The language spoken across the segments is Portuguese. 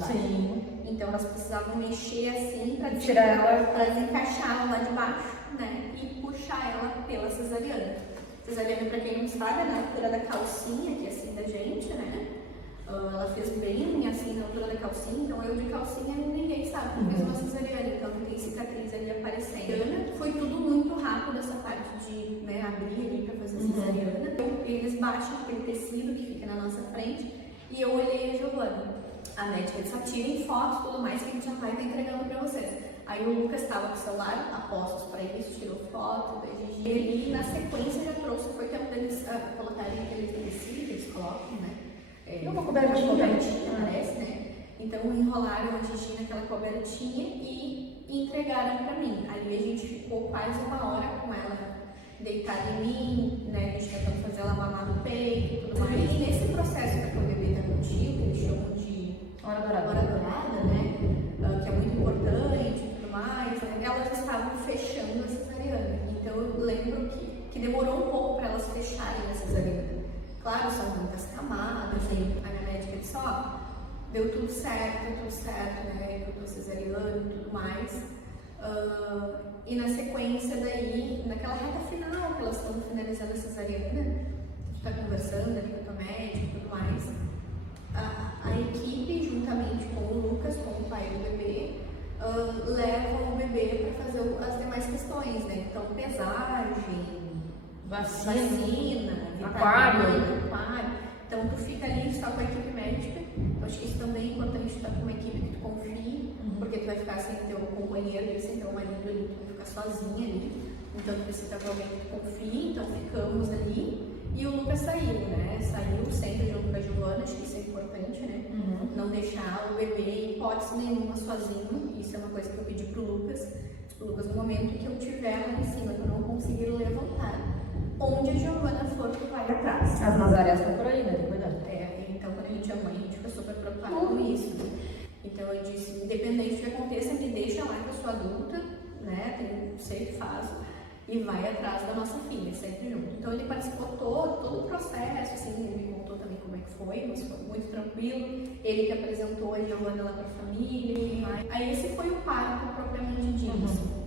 baixo. Sim. Então elas precisavam mexer assim para tirar ela, para desencaixar lá de baixo, né? E puxar ela pela cesariana. Cesariana, para quem não sabe, é na altura da calcinha, que é assim da gente, né? Ela fez bem assim na altura da calcinha, então eu de calcinha ninguém sabe que fez uma cesariana, então não tem cicatriz ali aparecendo. Foi tudo muito rápido essa parte de, né, abrir ali para fazer cesariana. Então, eles baixam aquele tecido que fica na nossa frente e eu olhei a Giovana. A médica disse: tirem fotos e tudo mais que a gente já vai estar entregando para vocês. Aí o Lucas estava com o celular apostos para isso, tirou foto da Gigi. Ele na sequência já trouxe, foi tempo deles colocarem aquele tecido que eles colocam, né? Uma cobertinha, parece, né? Então enrolaram a Gigi naquela cobertinha e entregaram pra mim. Ali a gente ficou quase uma hora com ela deitada em mim, né? A gente tentando fazer ela mamar no peito e tudo mais. E nesse processo que o bebê tá contigo, que eles chamam de hora dourada, né? Que é muito importante e tudo mais, né? Elas estavam fechando a cesariana. Então eu lembro que demorou um pouco para elas fecharem a cesariana. Claro, são muitas camadas, aí a minha médica disse: deu tudo certo, né, eu tô cesariana e tudo mais. E na sequência daí, naquela reta final, que elas estão finalizando a cesariana, a gente tá conversando ali com a tua médica e tudo mais, a equipe, juntamente com o Lucas, com o pai do bebê, leva o bebê para fazer as demais questões, né? Então, pesagem, vacina, aquário. Então tu fica ali só com a equipe médica. Eu acho que isso também é importante, estar com uma equipe que tu confie, porque tu vai ficar sem teu companheiro, sem teu marido ali, tu vai ficar sozinha ali. Então tu precisa ter alguém que tu confie, então ficamos ali. E o Lucas saiu, né? Saiu sempre junto com a Giovana, acho que isso é importante, né? Não deixar o bebê em hipótese nenhuma sozinho. Isso é uma coisa que eu pedi pro Lucas. Tipo, Lucas, no momento que eu tiver lá em cima, que eu não conseguir levantar, onde a Giovana for, tu vai atrás. As Nazarés estão por aí, né? Tem cuidado. Então quando a gente é mãe, a gente fica super preocupada com isso. Então eu disse: independente do que aconteça, me deixa lá que eu sou adulta, né? Sei o que faço. E vai atrás da nossa filha, sempre junto. Então ele participou todo o processo, assim, ele me contou também como é que foi, mas foi muito tranquilo. Ele que apresentou a Giovana lá para a família. Aí esse foi o parto propriamente dito,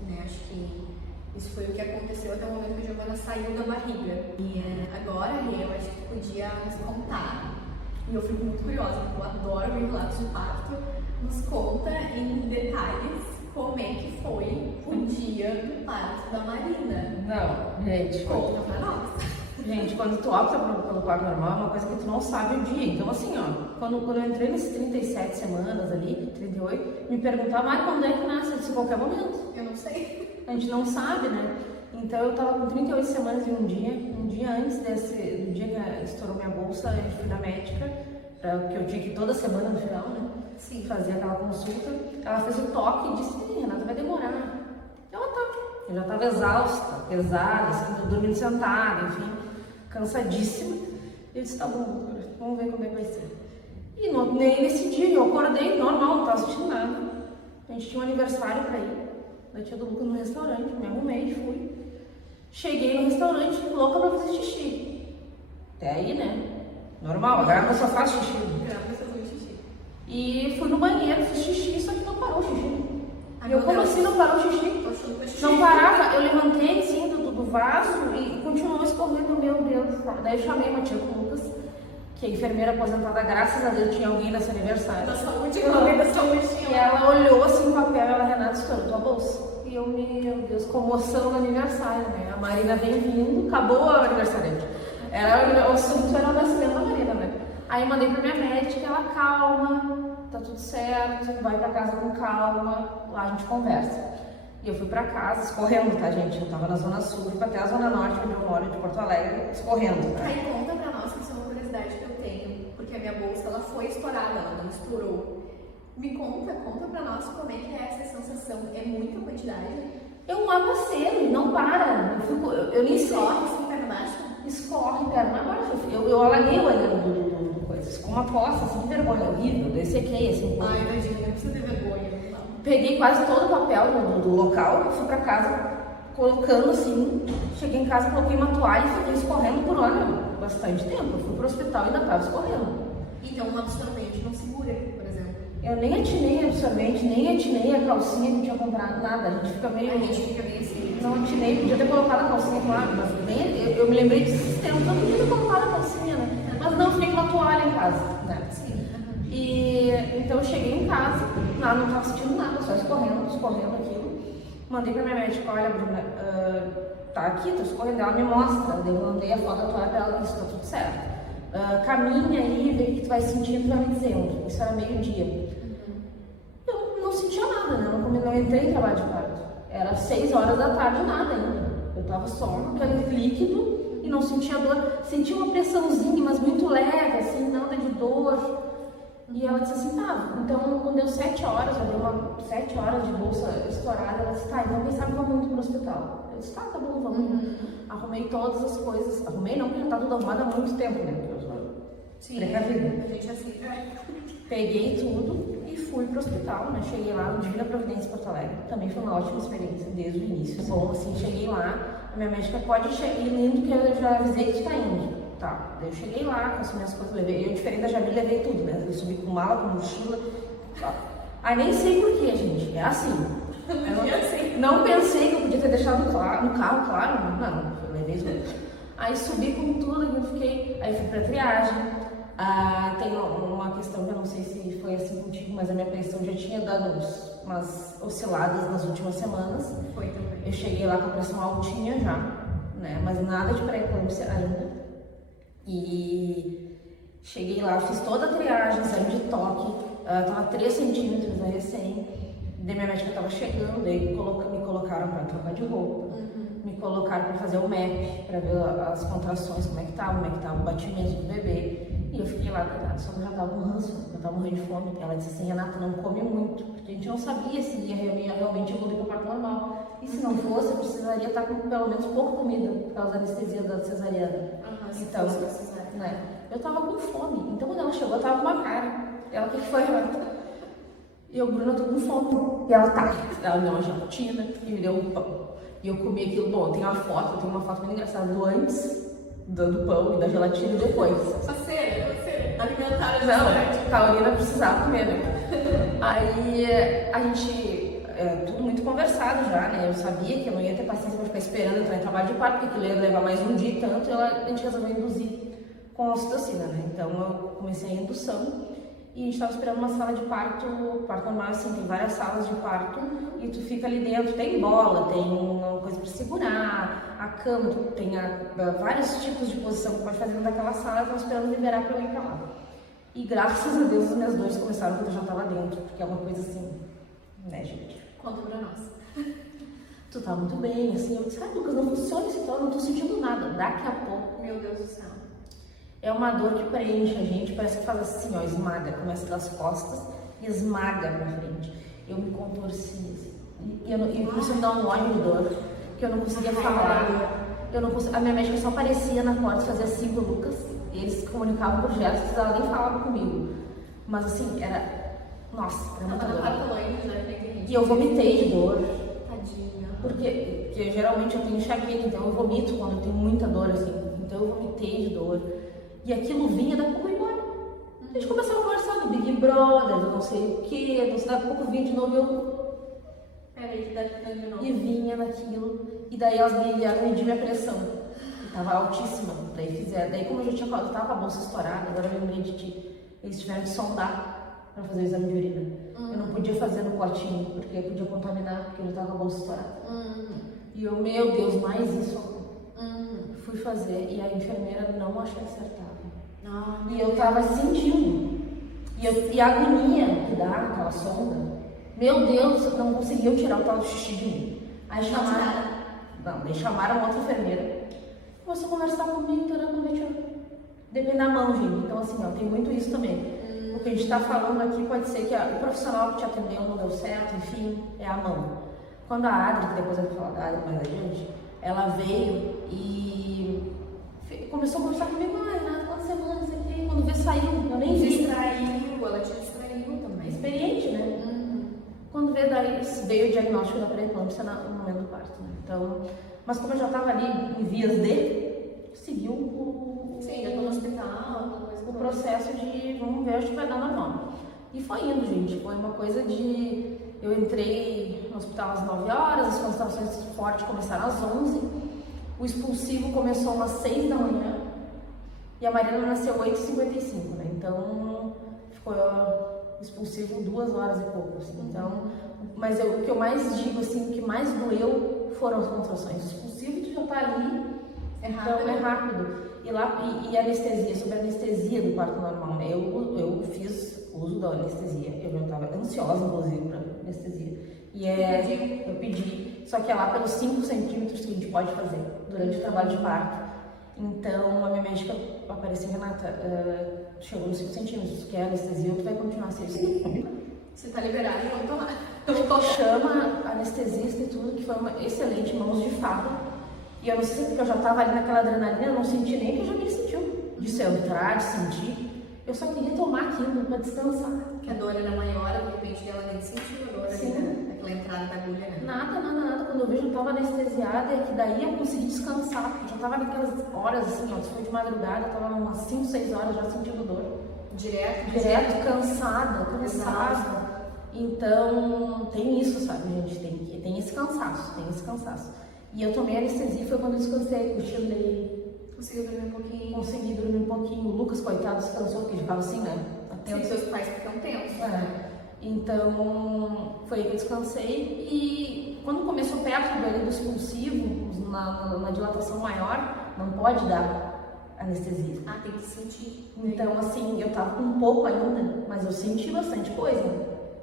né? Acho que isso foi o que aconteceu até o momento que a Giovana saiu da barriga. E agora, eu acho que podia nos contar, e eu fico muito curiosa, porque eu adoro ver relatos de parto, nos conta em detalhes como é que foi o dia do parto da Marina. Não, gente. Conta pra nós. Gente, quando tu opta pelo parto normal, é uma coisa que tu não sabe o dia. Então, assim, quando eu entrei nesses 37 semanas ali, 38, me perguntavam: quando é que nasce? Eu disse: a qualquer momento. Eu não sei. A gente não sabe, né? Então, eu tava com 38 semanas e um dia antes do dia que estourou minha bolsa, eu fui na médica, porque eu tinha que ir toda semana no final, né? Sim. Fazer aquela consulta. Ela fez o toque e disse: Renata, vai demorar. Eu já tava exausta, pesada, assim, dormindo sentada, enfim, cansadíssima. Eu disse: tá bom, vamos ver como é que vai ser. E nem nesse dia, eu acordei normal, não tava sentindo nada. A gente tinha um aniversário pra ir, da tia do Lucas, no restaurante, me arrumei, fui. Cheguei no restaurante, louca pra fazer xixi. Até aí, né? Normal, a garota só faz xixi. E fui no banheiro, fiz xixi, só que não parou o xixi. E eu, como assim não parou o xixi? Não parava, eu levantei assim do vaso e continuou escorrendo, meu Deus. Daí eu chamei uma tia com o Lucas, que é enfermeira aposentada, graças a Deus tinha alguém nesse aniversário. Da saúde, da saúde. E ela olhou assim o papel, ela: Renata, estourou tua bolsa. E eu, meu Deus, comoção no aniversário, né? A Marina vem vindo, acabou o aniversário. O assunto era o nascimento da Marina, né? Aí mandei pra minha médica, ela: calma, tá tudo certo, vai pra casa com calma, lá a gente conversa. E eu fui pra casa, escorrendo, tá, gente? Eu tava na Zona Sul, fui até a Zona Norte, onde eu moro, de Porto Alegre, escorrendo. Tá? Aí conta pra nós, que isso é uma curiosidade que eu tenho, porque a minha bolsa, ela foi estourada, ela não estourou. Me conta pra nós como é que é essa sensação, é muita quantidade? Eu aguaceiro, não para, eu nem sei. Escorre assim, perna baixa? Escorre, perna baixa. Eu alaguei o olho do coisas, com uma poça, assim, de vergonha, horrível, daí sequei, assim. Ai, imagina, não precisa ter vergonha. Peguei quase todo o papel do local, fui pra casa colocando assim, cheguei em casa, coloquei uma toalha e fiquei escorrendo por bastante tempo. Eu fui pro hospital e ainda tava escorrendo. Então um absorvente não segura, por exemplo? Eu nem atinei absorvente, nem atinei a calcinha que eu tinha comprado, nada. A gente fica meio assim. Não atinei, podia ter colocado a calcinha, claro, mas nem, eu me lembrei desses tempos, eu podia ter colocado a calcinha, né? Mas não, fiquei com uma toalha em casa, né? Sim. E então eu cheguei em casa, lá não estava sentindo nada, só escorrendo aquilo. Mandei pra minha médica, olha, Bruna, tá aqui, tô escorrendo, ela me mostra. Eu mandei a foto da toalha pra ela, isso tá tudo certo. Caminha aí, vê o que tu vai sentindo, tu vai me dizendo. Isso era meio-dia. Eu não sentia nada, né? Não entrei em trabalho de parto. Era 6 horas da tarde, nada ainda. Eu tava só naquele líquido e não sentia dor. Sentia uma pressãozinha, mas muito leve, assim, nada de dor. E ela disse assim, tá, então quando deu 7 horas, já deu 7 horas de bolsa estourada, ela disse, tá, então quem sabe vamos pro hospital. Eu disse, tá bom, vamos. Arrumei todas as coisas. Arrumei não, porque já tá tudo arrumado há muito tempo, né? Sim, precavida. a gente assim. Peguei tudo e fui pro hospital, né? Cheguei lá no Divina Providência, Porto Alegre. Também foi uma ótima experiência desde o início. Bom, assim, cheguei lá, a minha médica pode ir indo, que eu já avisei que tu tá indo. Tá, daí eu cheguei lá, com as minhas coisas, levei. Eu, diferente da Jamile, levei tudo, né? Eu subi com mala, com mochila. Tá. Aí nem sei porquê, gente. É assim. Eu não pensei que eu podia ter deixado no carro, claro. Não, eu levei tudo. Aí subi com tudo, aí fui pra triagem. Tem uma questão que eu não sei se foi assim contigo, mas a minha pressão já tinha dado umas osciladas nas últimas semanas. Foi também. Eu cheguei lá com a pressão altinha já, né? Mas nada de pré-eclâmpsia ainda. E cheguei lá, fiz toda a triagem, exame de toque, tava 3 centímetros a recém. Daí minha médica tava chegando, daí me colocaram para trocar de roupa. Me colocaram para fazer o MAP, para ver as contrações, como é que tava o batimento do bebê. E eu fiquei lá deitada, só que eu já tava com ranço, eu tava morrendo de fome. Ela disse assim, Renata, não come muito, porque a gente não sabia se ia realmente evoluir para o parto normal. E se não fosse, eu precisaria estar com pelo menos pouca comida, por causa da anestesia da cesariana. Então, né, eu tava com fome. Então quando ela chegou, eu tava com uma cara. Ela, o que foi, Renata? E eu, Bruna, eu tô com fome. E ela, tá. Ela me deu uma gelatina e me deu um pão. E eu comi aquilo, bom, eu tenho uma foto muito engraçada do antes, do pão e da gelatina e depois. Você, alimentar não, Taurina precisava comer, né? Aí a gente, tudo muito conversado já, né? Eu sabia que eu não ia ter paciência pra ficar esperando entrar em trabalho de parto, porque aquilo ia levar mais um dia e tanto, e a gente resolveu induzir com a ocitocina, né? Então eu comecei a indução. E a gente estava esperando uma sala de parto normal, assim, tem várias salas de parto e tu fica ali dentro, tem bola, tem uma coisa para segurar, a cama, tem vários tipos de posição que tu pode fazer dentro daquela sala, eu estava esperando liberar para eu ir para lá. E graças a Deus as minhas dores começaram quando eu já estava dentro, porque é uma coisa assim, né, gente? Conta pra nós. Tu tá muito bem, assim, eu disse, Lucas, não funciona esse troço, não tô sentindo nada. Daqui a pouco, meu Deus do céu. É uma dor que preenche a gente, parece que faz assim, ó, esmaga, começa das costas e esmaga pra frente. Eu me contorci, assim, e comecei a me dar um ódio de dor, que eu não conseguia falar. A minha médica só aparecia na porta, fazia assim com o Lucas, e eles se comunicavam por gestos, ela nem falava comigo. Mas assim, nossa, era muita dor. E eu vomitei de dor. Tadinha. Porque geralmente eu tenho enxaqueca, então eu vomito quando eu tenho muita dor, assim. Então eu vomitei de dor. E aquilo vinha, daqui a pouco ia embora. A gente começava a conversar do Big Brother, do não sei o que, daqui a pouco vinha de novo e eu... Peraí, que dá de novo. E vinha naquilo, e daí elas me enviaram medir minha pressão. E tava altíssima, daí como eu já tinha falado, eu tava com a bolsa estourada, agora eu lembrei de ti. Eles tiveram que sondar para fazer o exame de urina. Eu não podia fazer no potinho, porque eu podia contaminar, porque eu já tava com a bolsa estourada. E eu, meu Deus, mais isso. Fui fazer e a enfermeira não achou acertava. E eu tava sentindo. E a agonia que dá aquela sonda, meu Deus, não conseguiam tirar o tal do xixi de mim. Aí chamaram outra enfermeira. Começou a conversar comigo, depende da mão, gente. Então assim, ó, tem muito isso também. O que a gente tá falando aqui pode ser que o profissional que te atendeu não deu certo, enfim, é a mão. Quando a Adri, que depois eu vou falar da Adri mais adiante, ela veio e começou a conversar comigo, Renata, quantas semanas, não sei o quê, quando veio saiu, eu nem vi. Ela te distraiu também. Experiente, né? Quando veio o diagnóstico da pré-eclâmpsia no momento do parto, né? Então, mas como eu já estava ali em vias de, seguiu o hospital, o processo de, vamos ver, acho que vai dar normal. E foi indo, gente. Foi uma coisa de... Eu entrei no hospital às 9 horas, as constelações fortes começaram às 11. O expulsivo começou às 6 da manhã. E a Mariana nasceu 8h55, né? Então, ficou expulsivo 2 horas e pouco, assim. Então, mas o que eu mais digo, assim, o que mais doeu foram as contrações. O expulsivo, tu já tá ali, então é rápido. E lá, e anestesia, sobre a anestesia do parto normal, né? Eu fiz uso da anestesia. Eu já estava ansiosa, inclusive, para anestesia. E eu pedi, só que é lá pelos 5 centímetros que a gente pode fazer durante o trabalho de parto. Então, a minha médica apareceu, Renata, chegou nos 5 centímetros, que é anestesia, ou tu vai continuar assim? Você tá liberada, vamos tomar. Chama a anestesista e tudo, que foi uma excelente, mãos de fada. E eu não sei se porque eu já tava ali naquela adrenalina, eu não senti nem que eu já me sentiu. De se entrar, de sentir. Eu só queria tomar aquilo pra descansar. Que a dor era maior, de repente ela nem sentiu a dor ali, né? Aquela entrada da agulha, né? Nada. Quando eu vejo, eu tava anestesiada e que daí eu consegui descansar. Porque eu já tava naquelas horas, assim, ó, se foi de madrugada, eu tava umas 5, 6 horas já sentindo dor. Direto, cansada. Então, tem isso, sabe, gente? Tem esse cansaço. E eu tomei anestesia, foi quando eu descansei, cochilei. Conseguiu dormir um pouquinho? Consegui dormir um pouquinho. O Lucas, coitado, descansou, porque ele ficava assim, né? Sim, seus pais ficam tensos. Então, foi aí que eu descansei. E quando começou perto do expulsivo, na dilatação maior, não pode dar anestesia. Tem que sentir. Então, assim, eu tava com um pouco ainda, mas eu senti bastante coisa.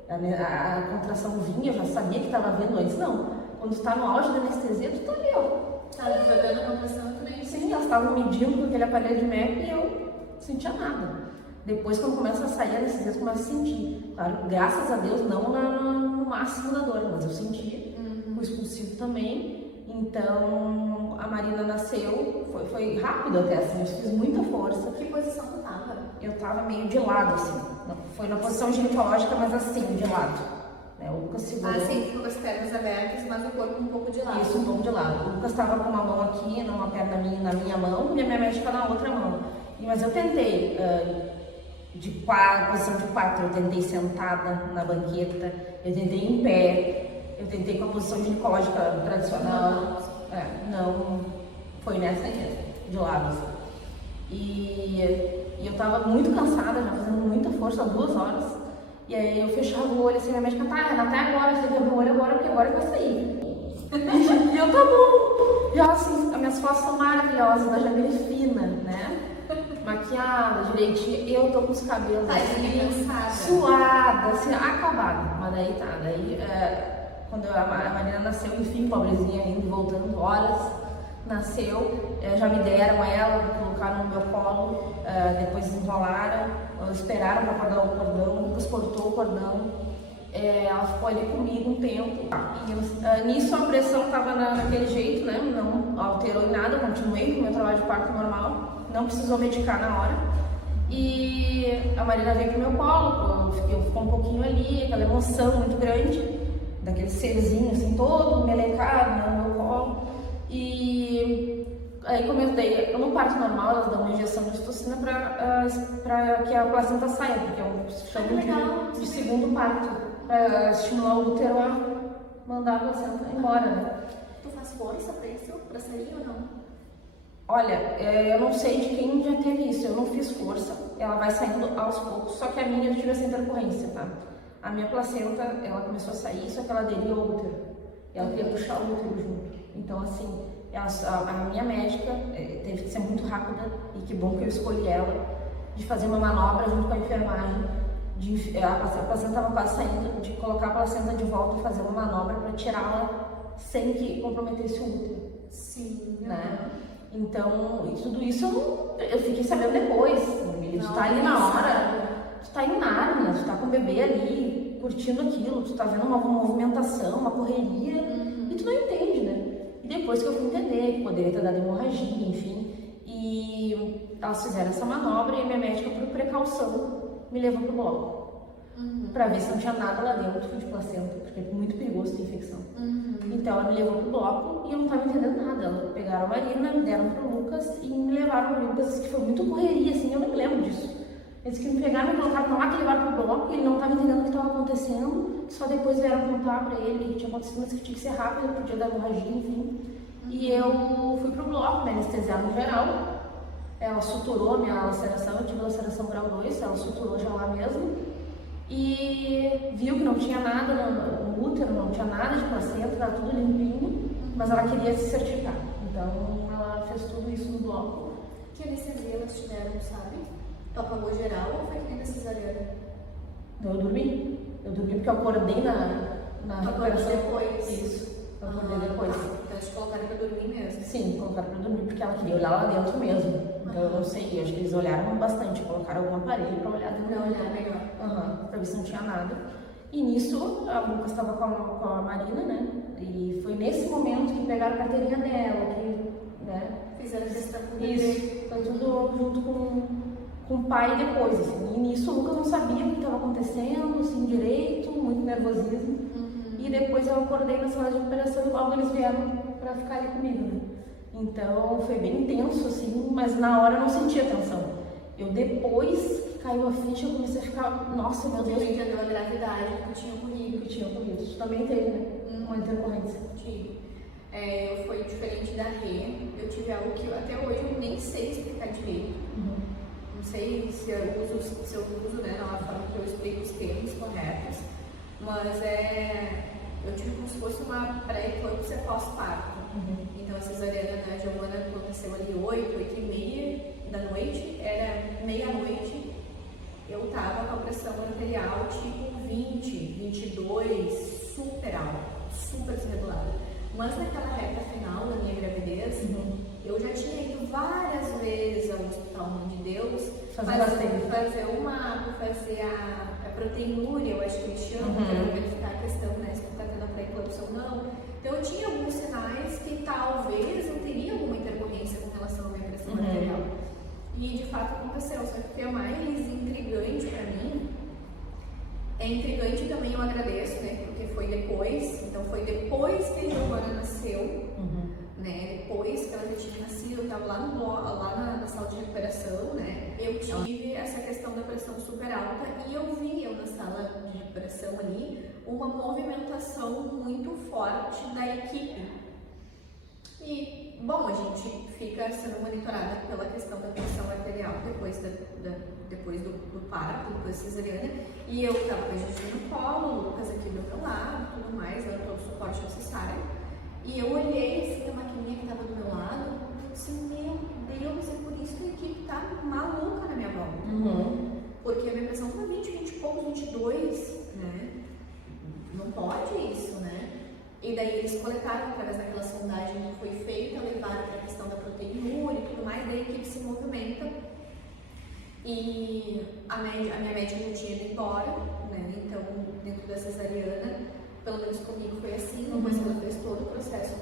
A contração vinha, eu já sabia que estava vendo antes. Não, quando tu tá no auge da anestesia, tu tá ali, ó. Tava jogando a contração também? Sim, elas estavam medindo com aquele aparelho de MEC e eu não sentia nada. Depois, quando começa a sair a anestesia, tu começa a sentir. Claro, graças a Deus, não no máximo da dor, mas eu sentia. O expulsivo também. Então, a Marina nasceu, foi rápido até, assim, eu fiz muita força. Que posição tu tava? Eu tava meio de lado, assim. Foi na posição ginecológica, mas assim, de lado. O Lucas segurou. Sim, com as pernas abertas, mas o corpo um pouco de lado. Isso, um pouco de lado. O Lucas estava com uma mão aqui, numa perna minha, na minha mão, e a minha médica na outra mão. Mas eu tentei, posição de 4, eu tentei sentada na banqueta, eu tentei em pé, eu tentei com a posição ginecológica tradicional. Não, foi nessa mesmo, de lado. Assim. E eu tava muito cansada, já fazendo muita força, 2 horas. E aí eu fechava o olho, assim, minha médica, Renata, até agora, você tem que abrir o olho agora, porque agora vai sair. E eu, tá bom. E assim, as minhas fotos são maravilhosas, da Jamile fina, né? Maquiada, direitinho. Eu tô com os cabelos assim, suada, assim, acabada. Mas daí quando a Marina nasceu, enfim, pobrezinha, indo e voltando horas, nasceu, já me deram ela, colocaram no meu colo, depois enrolaram, esperaram para acordar o cordão, o Lucas cortou o cordão, ela ficou ali comigo um tempo. E nisso a pressão estava naquele jeito, né? Não alterou em nada, continuei com o meu trabalho de parto normal, não precisou medicar na hora. E a Marina veio pro meu colo, ficou um pouquinho ali, aquela emoção muito grande, daquele serzinho assim, todo melecado no meu colo. E aí comecei, no parto normal elas dão uma injeção de ocitocina para que a placenta saia, porque é um de segundo parto, para estimular o útero a mandar a placenta embora, né? Tu faz força para isso, para sair ou não? Olha, eu não sei de quem já teve isso, eu não fiz força, ela vai saindo aos poucos, só que a minha eu tive essa intercorrência, tá? A minha placenta, ela começou a sair, só que ela aderiu ao útero, ela queria puxar o útero junto. Então, assim, a minha médica teve que ser muito rápida, e que bom que eu escolhi ela, de fazer uma manobra junto com a enfermagem, a placenta estava quase saindo, de colocar a placenta de volta e fazer uma manobra para tirá-la sem que comprometesse o útero. Sim, né? Então, tudo isso eu fiquei sabendo depois. Tu tá ali na hora, tu tá em Nárnia, tu tá com o bebê ali, curtindo aquilo, tu tá vendo uma movimentação, uma correria, e tu não entende, né? E depois que eu fui entender que poderia ter dado hemorragia, enfim, e elas fizeram essa manobra e a minha médica, por precaução, me levou pro bloco. Pra ver se não tinha nada lá dentro de placenta, porque é muito perigoso ter infecção. Então ela me levou pro bloco e eu não tava entendendo nada. Elas pegaram a Marina, me deram pro Lucas e me levaram pro Lucas, que foi muito correria, assim, eu não lembro disso. Eles que me pegaram, me colocaram na máquina e levaram pro bloco, e ele não estava entendendo o que estava acontecendo, só depois vieram contar para ele o que tinha acontecido, mas que tinha que ser rápido, podia dar hemorragia, enfim. E eu fui pro bloco, me anestesiaram geral, ela suturou a minha laceração, eu tive laceração grau 2, ela suturou já lá mesmo, e viu que não tinha nada no útero, não tinha nada de placenta, estava tudo limpinho, mas ela queria se certificar, então ela fez tudo isso no bloco. Que anestesia elas tiveram, sabe? Tu apagou geral ou foi que nem da cesariana? Então eu dormi porque eu acordei na recuperação. Depois? Isso, eu acordei depois. Tá. Então eles colocaram pra dormir mesmo? Sim, colocaram pra dormir porque ela queria olhar lá dentro mesmo. Então eu não sei, eu acho que eles olharam bastante, colocaram algum aparelho pra olhar dentro. Pra olhar melhor. Pra ver se não tinha nada. E nisso, a Lucas estava com a Marina, né? E foi nesse momento que pegaram a carteirinha dela, que, né? Fizeram a questão com o Isso, foi tudo junto com o pai depois, assim. E nisso o Lucas não sabia o que estava acontecendo, assim, direito, muito nervosismo. E depois eu acordei na sala de operação e logo eles vieram pra ficar ali comigo, né? Então foi bem intenso, assim, mas na hora eu não sentia tensão. Eu depois que caiu a ficha, eu comecei a ficar, nossa, meu Deus. Tu entendeu a gravidade que tinha ocorrido. Que tinha ocorrido. Isso também teve, né? Uma intercorrência. Tive. Foi diferente da Rê. Eu tive algo que até hoje eu nem sei explicar direito. Não sei se eu uso, né, na forma que eu explico os termos corretos, mas eu tive como se fosse uma pré-eclâmpsia pós-parto. Então a cesariana da Giovana aconteceu ali 8h30 da noite, era meia-noite, eu tava com a pressão arterial tipo 20, 22, super alta, super desregulada. Mas naquela reta final da minha gravidez, eu já tinha ido várias vezes ao Hospital Mãe de Deus fazer a proteinúria, eu acho que eles chamam, para verificar a questão, né, se tu tá tendo a pré-eclâmpsia ou não. Então eu tinha alguns sinais que talvez eu teria alguma intercorrência com relação à minha pressão arterial. E de fato aconteceu, só que o que é mais intrigante para mim, é intrigante também, eu agradeço, né, porque foi depois, então foi depois que a Giovana nasceu, né, depois que ela já tinha nascido, eu estava lá na sala de recuperação, né, eu tive essa questão da pressão super alta e eu na sala de recuperação ali, uma movimentação muito forte da equipe. E, bom, a gente fica sendo monitorada pela questão da pressão arterial depois do parto, depois da cesariana, e eu estava com a gente no colo, o Lucas aqui do meu lado, tudo mais, dando todo o suporte necessário. E eu olhei assim a maquininha que estava do meu lado e disse, meu Deus, é por isso que a equipe tá maluca na minha volta. Porque a minha pressão foi 20 e poucos, 22, né? Não pode isso, né? E daí eles coletaram através daquela sondagem que foi feita, levaram para a questão da proteinúria e tudo mais, daí a equipe se movimenta. E a minha médica já tinha ido embora, né? Então, dentro da cesariana, pelo menos comigo foi assim, depois que ela fez todo o processo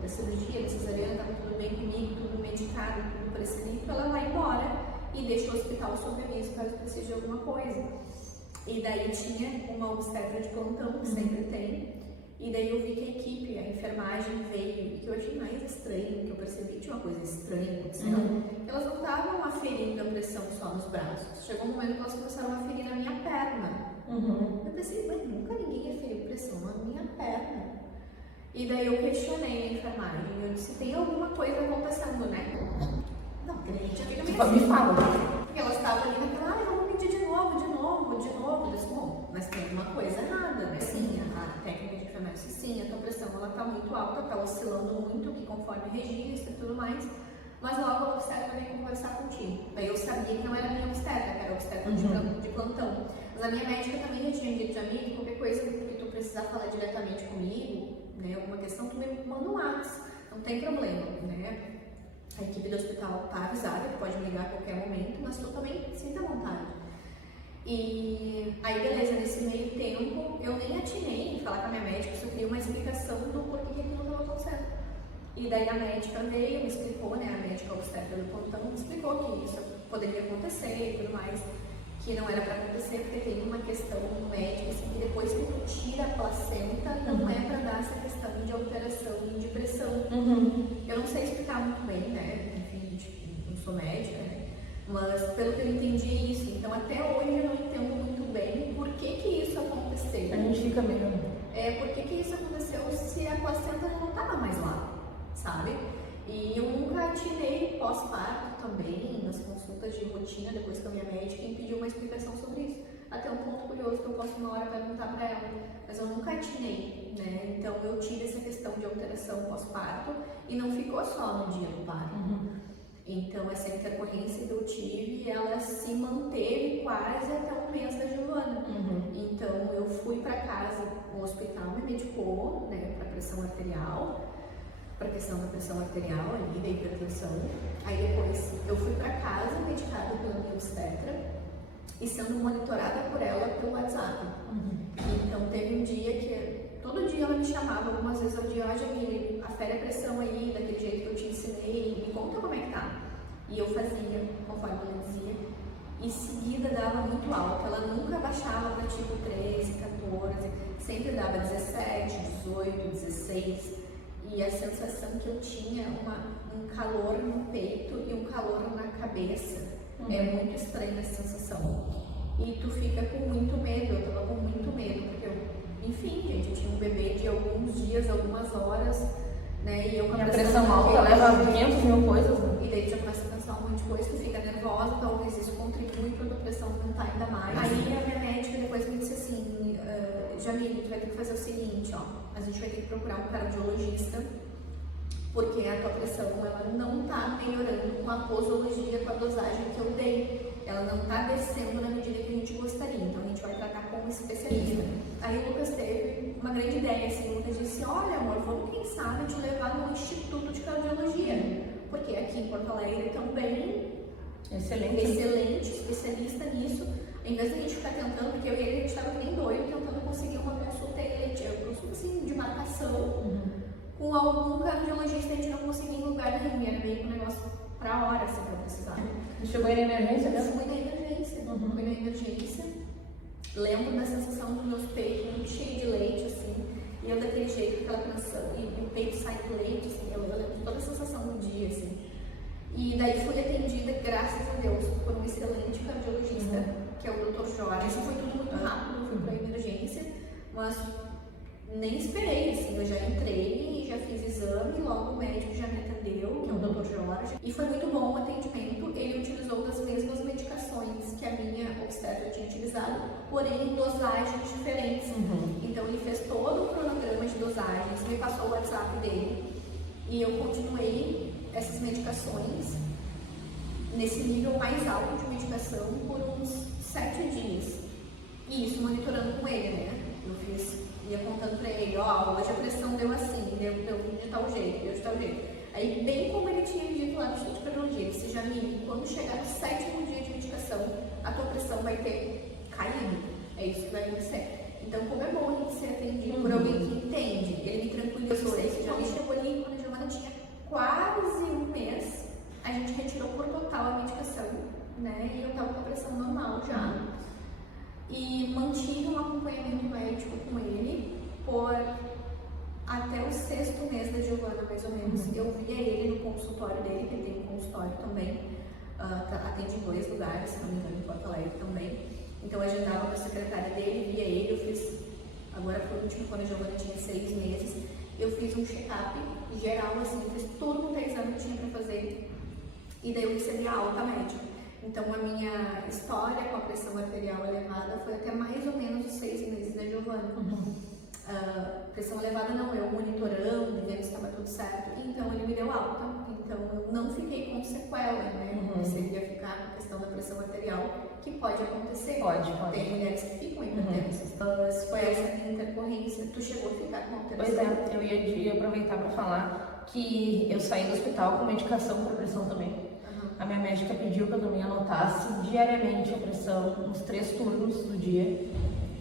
da cirurgia, da cesariana, estava tudo bem comigo, tudo medicado, tudo prescrito, ela vai embora e deixa o hospital sob aviso caso precise de alguma coisa. E daí tinha uma obstetra de plantão, que sempre tem, e daí eu vi que a equipe, a enfermagem veio, e que eu achei mais estranho, que eu percebi que tinha uma coisa estranha acontecendo, elas não estavam aferindo a pressão só nos braços, chegou um momento que elas começaram a aferir na minha perna. Eu pensei, mas nunca ninguém aferiu pressão na minha perna. E daí eu questionei a enfermagem, eu disse, tem alguma coisa acontecendo, né? Não, porque a gente já fica meio assim. Porque elas estavam ali naquela, vamos medir de novo. Eu disse, bom, mas tem alguma coisa errada, né? Sim, a técnica de enfermagem disse, sim, a tua pressão ela tá muito alta, tá oscilando muito, que conforme registra e tudo mais, mas logo a obstetra veio conversar contigo. Daí eu sabia que não era a minha obstetra, que era a obstetra de plantão. Mas a minha médica também já tinha dito a mim, qualquer coisa que tu precisar falar diretamente comigo, né, alguma questão, tu me manda um WhatsApp, não tem problema, né? A equipe do hospital está avisada, que pode me ligar a qualquer momento, mas tu também sinta vontade. E aí, beleza, nesse meio tempo, eu nem atinei em falar com a minha médica, só queria uma explicação do porquê que aquilo não estava acontecendo. E daí a médica veio, me explicou, né, a médica obstetra do plantão, me explicou que isso poderia acontecer e tudo mais, que não era para acontecer, porque tem uma questão médica, assim, que depois que tu tira a placenta, não é para dar essa questão de alteração e de pressão. Eu não sei explicar muito bem, né, enfim, não sou médica, né, Mas pelo que eu entendi é isso. Então até hoje eu não entendo muito bem por que isso aconteceu. A gente fica meio... Por que isso aconteceu se a placenta não estava mais lá, sabe? E eu nunca atinei pós-parto também, nas consultas de rotina, depois que a minha médica me pediu uma explicação sobre isso. Até um ponto curioso que eu posso uma hora perguntar para ela, mas eu nunca atinei, né? Então eu tive essa questão de alteração pós-parto e não ficou só no dia do parto. Então essa intercorrência que eu tive, ela se manteve quase até o mês da Giovana. Então eu fui para casa, o hospital me medicou, né, para pressão arterial, para questão da pressão arterial ali, da hipertensão. Aí depois eu fui para casa medicada pela minha obstetra e sendo monitorada por ela pelo WhatsApp. Então teve um dia que todo dia ela me chamava, algumas vezes eu dizia, Jamile, afere a pressão aí, daquele jeito que eu te ensinei, me conta como é que tá. E eu fazia, conforme ela dizia, e seguida dava muito alto, ela nunca baixava para tipo 13, 14, sempre dava 17, 18, 16. E a sensação que eu tinha, um calor no peito e um calor na cabeça. É muito estranha essa sensação. E tu fica com muito medo, eu tava com muito medo, porque enfim, gente, eu tinha um bebê de alguns dias, algumas horas, né? E eu com a pressão alta leva 500 mil coisas, né? E daí tu já começa a pensar um monte de coisa, tu fica nervosa, talvez isso contribui para a tua pressão aumentar ainda mais. Aí a minha médica depois me disse assim, Jamile, tu vai ter que fazer o seguinte, ó, a gente vai ter que procurar um cardiologista, porque a tua pressão, ela não tá melhorando com a posologia, com a dosagem que eu dei. Ela não tá descendo na medida que a gente gostaria, então a gente vai tratar com um especialista. Aí o Lucas teve uma grande ideia, assim, o Lucas disse, olha amor, vamos quem sabe te levar no Instituto de Cardiologia, porque aqui em Porto Alegre também excelente especialista nisso. Em vez de a gente ficar tentando, porque eu e ele, a gente estava nem doido, tentando conseguir uma consulta consulta assim, de marcação, com algum cardiologista, a gente não conseguia em lugar nenhum, era meio que um negócio pra hora, assim, pra precisar. Chegou aí na emergência mesmo? Fui na emergência, fui na emergência. Lembro da sensação dos meus peitos muito cheio de leite, assim, e eu daquele jeito, aquela pressão, e o peito sai do leite, assim, eu lembro de toda a sensação do dia, assim. E daí fui atendida, graças a Deus, por um excelente cardiologista, que é o Dr. Jorge. Isso foi tudo muito rápido, fui pra emergência, mas nem esperei, assim, eu já entrei, já fiz exame, logo o médico já me atendeu, que é o Dr. Jorge, e foi muito bom o atendimento. Ele utilizou das mesmas medicações que a minha obstetra tinha utilizado, porém em dosagens diferentes. Então ele fez todo o cronograma de dosagens, me passou o WhatsApp dele, e eu continuei essas medicações nesse nível mais alto de medicação por uns 7 dias. E isso monitorando com ele, né? Ia contando pra ele, ó, hoje a pressão deu assim, deu de tal jeito, deu de tal jeito. Aí, bem como ele tinha dito lá no Instituto de Cardiologia, ele disse, Jamile, quando chegar no 7º dia de medicação, a tua pressão vai ter caído. É isso que vai acontecer. Então, como é bom a gente ser atendido por alguém que entende, ele me tranquilizou. Quando chegou ali, quando a Giovana tinha quase um mês, a gente retirou por total a medicação, né? E eu tava com a pressão normal já. E mantive um acompanhamento médico com ele por até o 6º mês da Giovana, mais ou menos. Eu via ele no consultório dele, que ele tem um consultório também, atende em 2 lugares, se não me engano, em Porto Alegre também. Então eu agendava com a secretária dele, via ele, eu fiz, agora por último, quando a Giovana tinha 6 meses, eu fiz um check-up geral, assim, fiz todo o exame que tinha para fazer, e daí eu recebi a alta médica. Então a minha história com a pressão arterial elevada foi até mais ou menos os 6 meses da Giovana. Pressão elevada não, eu monitorando, vendo se estava tudo certo, então ele me deu alta. Então eu não fiquei com sequela, né? Seria ficar com a questão da pressão arterial, que pode acontecer. Pode. Tem mulheres que ficam hipertensas. Se foi essa intercorrência, tu chegou a ficar com alteração? Pois é, eu ia aproveitar para falar que eu saí do hospital com medicação para pressão também. A minha médica pediu que eu também anotasse diariamente a pressão nos 3 turnos do dia.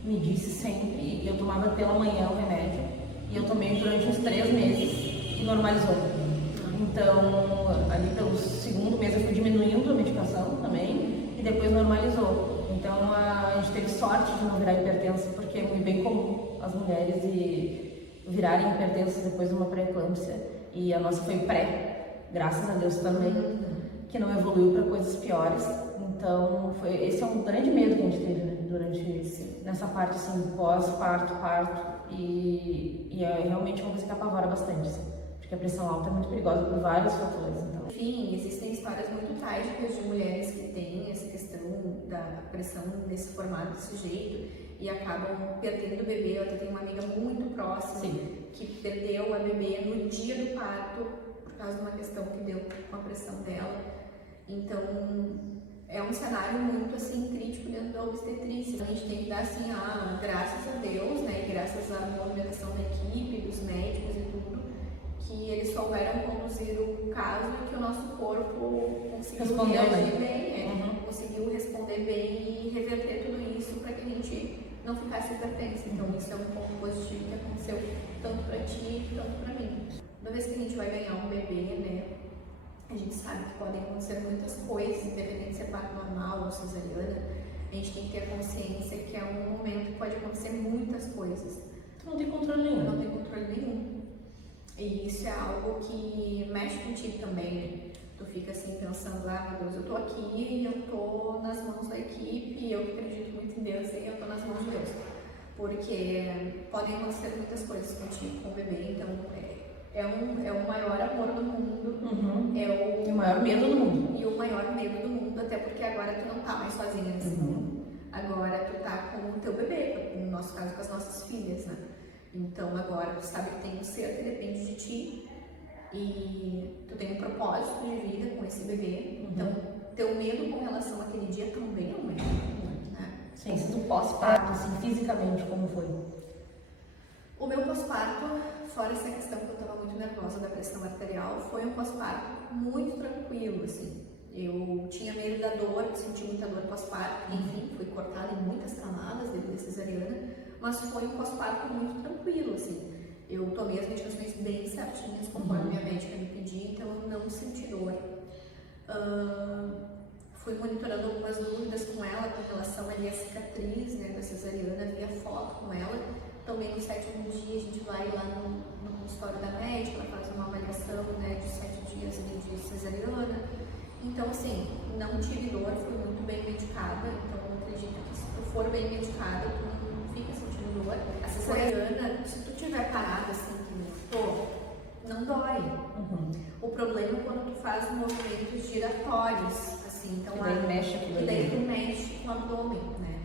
Me disse sempre, e eu tomava pela manhã o remédio, e eu tomei durante uns 3 meses e normalizou. Então, ali pelo 2º mês eu fui diminuindo a medicação também, e depois normalizou. Então, a gente teve sorte de não virar hipertensa, porque é muito bem comum as mulheres virarem hipertensas depois de uma pré-eclâmpsia, e a nossa foi pré, graças a Deus também. que não evoluiu para coisas piores. Então, esse é um grande medo que a gente teve, né, nessa parte assim, pós-parto, parto, e é realmente uma coisa que apavora bastante, assim, porque a pressão alta é muito perigosa por vários fatores. Então. Enfim, existem histórias muito trágicas de mulheres que têm essa questão da pressão nesse formato, desse jeito, e acabam perdendo o bebê. Eu até tenho uma amiga muito próxima que perdeu a bebê no dia do parto por causa de uma questão que deu com a pressão dela. Então, é um cenário muito assim crítico dentro da obstetrícia. A gente tem que dar assim, graças a Deus, né, e graças à movimentação da equipe, dos médicos e tudo, que eles souberam conduzir o caso e que o nosso corpo conseguiu reagir bem, conseguiu responder bem e reverter tudo isso para que a gente não ficasse hipertensa. Então isso é um ponto positivo que aconteceu tanto para ti quanto para mim. Toda vez que a gente vai ganhar um bebê, né, a gente sabe que podem acontecer muitas coisas, independente se é parto normal ou cesariana. A gente tem que ter consciência que é um momento que pode acontecer muitas coisas. Tu não tem controle nenhum. Não tem controle nenhum. E isso é algo que mexe contigo também, né? Tu fica assim pensando, meu Deus, eu tô aqui e eu tô nas mãos da equipe, e eu que acredito muito em Deus, e eu tô nas mãos de Deus. Porque podem acontecer muitas coisas contigo, com o bebê, então é o maior amor do mundo, é o maior medo do mundo. E o maior medo do mundo, até porque agora tu não tá mais sozinha nesse mundo. Agora tu tá com o teu bebê, no nosso caso com as nossas filhas, né? Então agora tu sabe que tem um ser que depende de ti e tu tem um propósito de vida com esse bebê. Então teu medo com relação àquele dia também é um medo, né? Sim, se tu pós-parto, assim, fisicamente, como foi? O meu pós-parto, fora essa questão que eu estava muito nervosa da pressão arterial, foi um pós-parto muito tranquilo, assim. Eu tinha medo da dor, senti muita dor pós-parto, enfim, fui cortada em muitas camadas devido à cesariana, mas foi um pós-parto muito tranquilo, assim. Eu tomei as medicações bem certinhas, conforme minha médica me pedia, então eu não senti dor. Fui monitorando algumas dúvidas com ela com relação ali à cicatriz, né, da cesariana, via foto com ela. Também no 7º dia a gente vai lá no consultório da médica, ela faz uma avaliação, né, de 7 dias de cesariana. Então, assim, não tive dor, fui muito bem medicada, então eu acredito que se tu for bem medicada, tu não fica sentindo dor. A cesariana, se tu tiver parada assim, que nem eu tô, não dói. O problema é quando tu faz movimentos giratórios, assim, então que daí mexe aquilo que daí tu mexe com o abdômen, né?